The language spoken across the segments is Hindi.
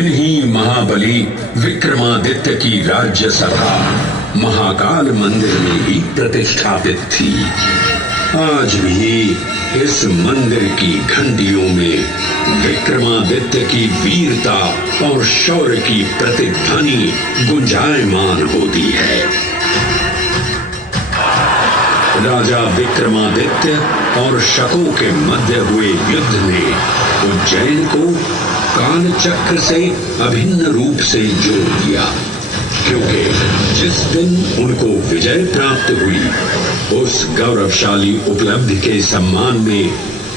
इन्हीं महाबली विक्रमादित्य की राज्य सभा महाकाल मंदिर में ही प्रतिष्ठापित थी। आज भी इस मंदिर की घंटियों में विक्रमादित्य की वीरता और शौर्य की प्रतिध्वनि गुंजायमान होती है। राजा विक्रमादित्य और शकों के मध्य हुए युद्ध ने उज्जैन को कालचक्र से अभिन्न रूप से जोड़ दिया, क्योंकि जिस दिन उनको विजय प्राप्त हुई उस गौरवशाली उपलब्धि के सम्मान में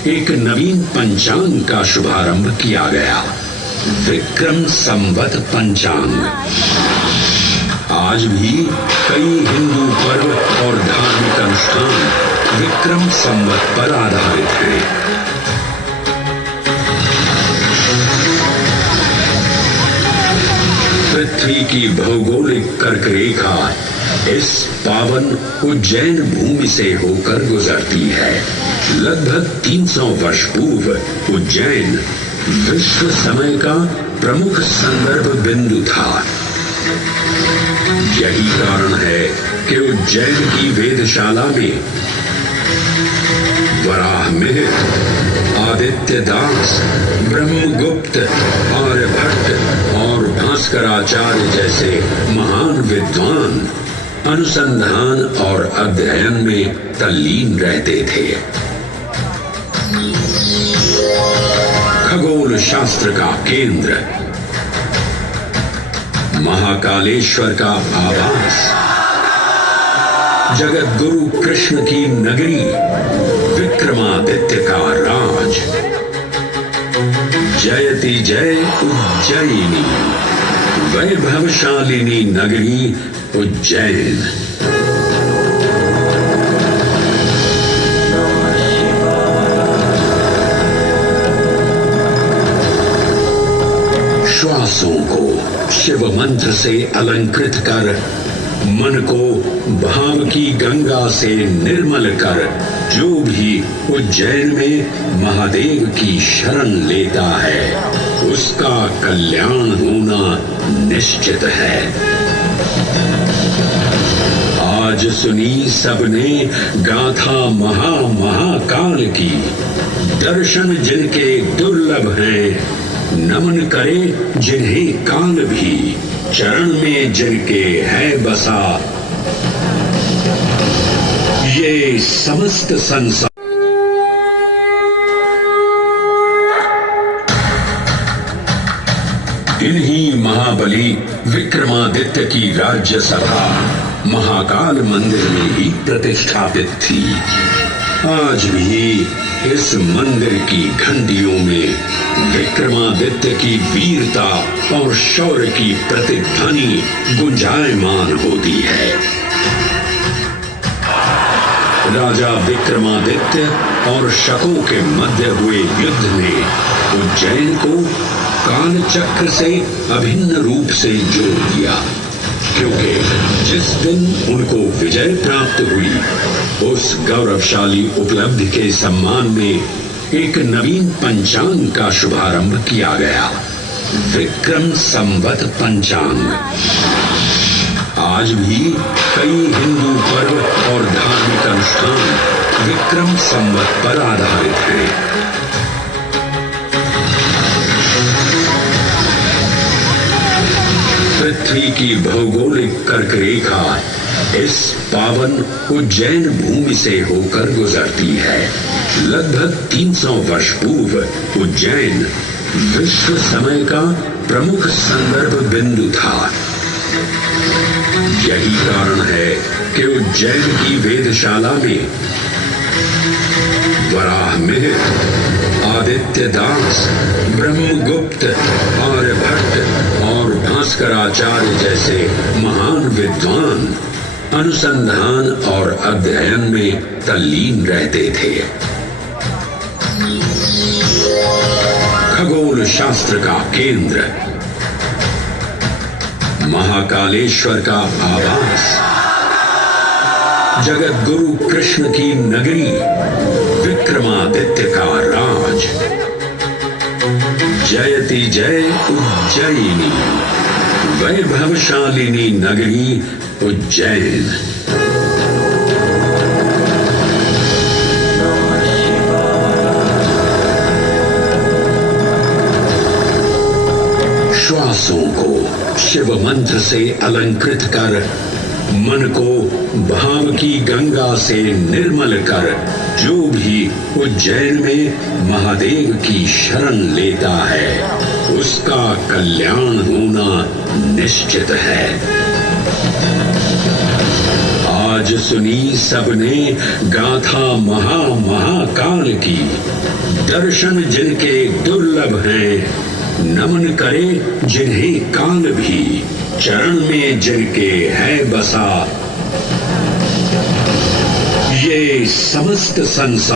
एक नवीन पंचांग का शुभारंभ किया गया, विक्रम संवत पंचांग। आज भी कई हिंदू पर्व और धार्मिक अनुष्ठान विक्रम संवत पर आधारित हैं। पृथ्वी की भौगोलिक कर्क रेखा इस पावन उज्जैन भूमि से होकर गुजरती है। लगभग 300 वर्ष पूर्व उज्जैन विश्व समय का प्रमुख संदर्भ बिंदु था। यही कारण है कि उज्जैन की वेदशाला में वराहमिहिर, आदित्य दास, ब्रह्मगुप्त, आर्यभट्ट और भास्कराचार्य जैसे महान विद्वान अनुसंधान और अध्ययन में तल्लीन रहते थे। खगोल शास्त्र का केंद्र, महाकालेश्वर का आवास, जगत गुरु कृष्ण की नगरी, विक्रमादित्य का राज। जयति जय उज्जयिनी, वैभवशालिनी नगरी उज्जैन। श्वासों को शिव मंत्र से अलंकृत कर, मन को भाव की गंगा से निर्मल कर, जो भी उज्जैन में महादेव की शरण लेता है उसका कल्याण होना निश्चित है। आज सुनी सबने गाथा महाकाल की, दर्शन जिनके दुर्लभ हैं, नमन करे जिन्हें काल भी, चरण में जिनके है बसा ये समस्त संसार। इन्हीं महाबली विक्रमादित्य की राज्य सभा महाकाल मंदिर में ही प्रतिष्ठापित थी। आज भी इस मंदिर की घंटियों में विक्रमादित्य की वीरता और शौर्य की प्रतिध्वनि गुंजायमान होती है। राजा विक्रमादित्य और शकों के मध्य हुए युद्ध ने उज्जैन को कालचक्र से अभिन्न रूप से जोड़ दिया, क्योंकि जिस दिन उनको विजय प्राप्त हुई उस गौरवशाली उपलब्धि के सम्मान में एक नवीन पंचांग का शुभारंभ किया गया, विक्रम संवत पंचांग। आज भी कई हिंदू पर्व और धार्मिक अनुष्ठान विक्रम संवत पर आधारित हैं। पृथ्वी की भौगोलिक कर्क रेखा इस पावन उज्जैन भूमि से होकर गुजरती है। लगभग 300 वर्ष पूर्व उज्जैन विश्व समय का प्रमुख संदर्भ बिंदु था। यही कारण है कि उज्जैन की वेदशाला में वराहमिहिर, आदित्य दास, ब्रह्मगुप्त, आर्यभट्ट और भास्कराचार्य जैसे महान विद्वान अनुसंधान और अध्ययन में तल्लीन रहते थे। खगोल शास्त्र का केंद्र, महाकालेश्वर का आवास, जगत गुरु कृष्ण की नगरी, विक्रमादित्य का राज। जयति जय उज्जयिनी, वैभवशालिनी नगरी उज्जैन। श्वासों को शिव मंत्र से अलंकृत कर, मन को भाव की गंगा से निर्मल कर, जो भी उज्जैन में महादेव की शरण लेता है उसका कल्याण होना निश्चित है। आज सुनी सबने गाथा महाकाल की, दर्शन जिनके दुर्लभ हैं, नमन करे जिन्हें काल भी, चरण में जिनके है बसा ये समस्त संसार।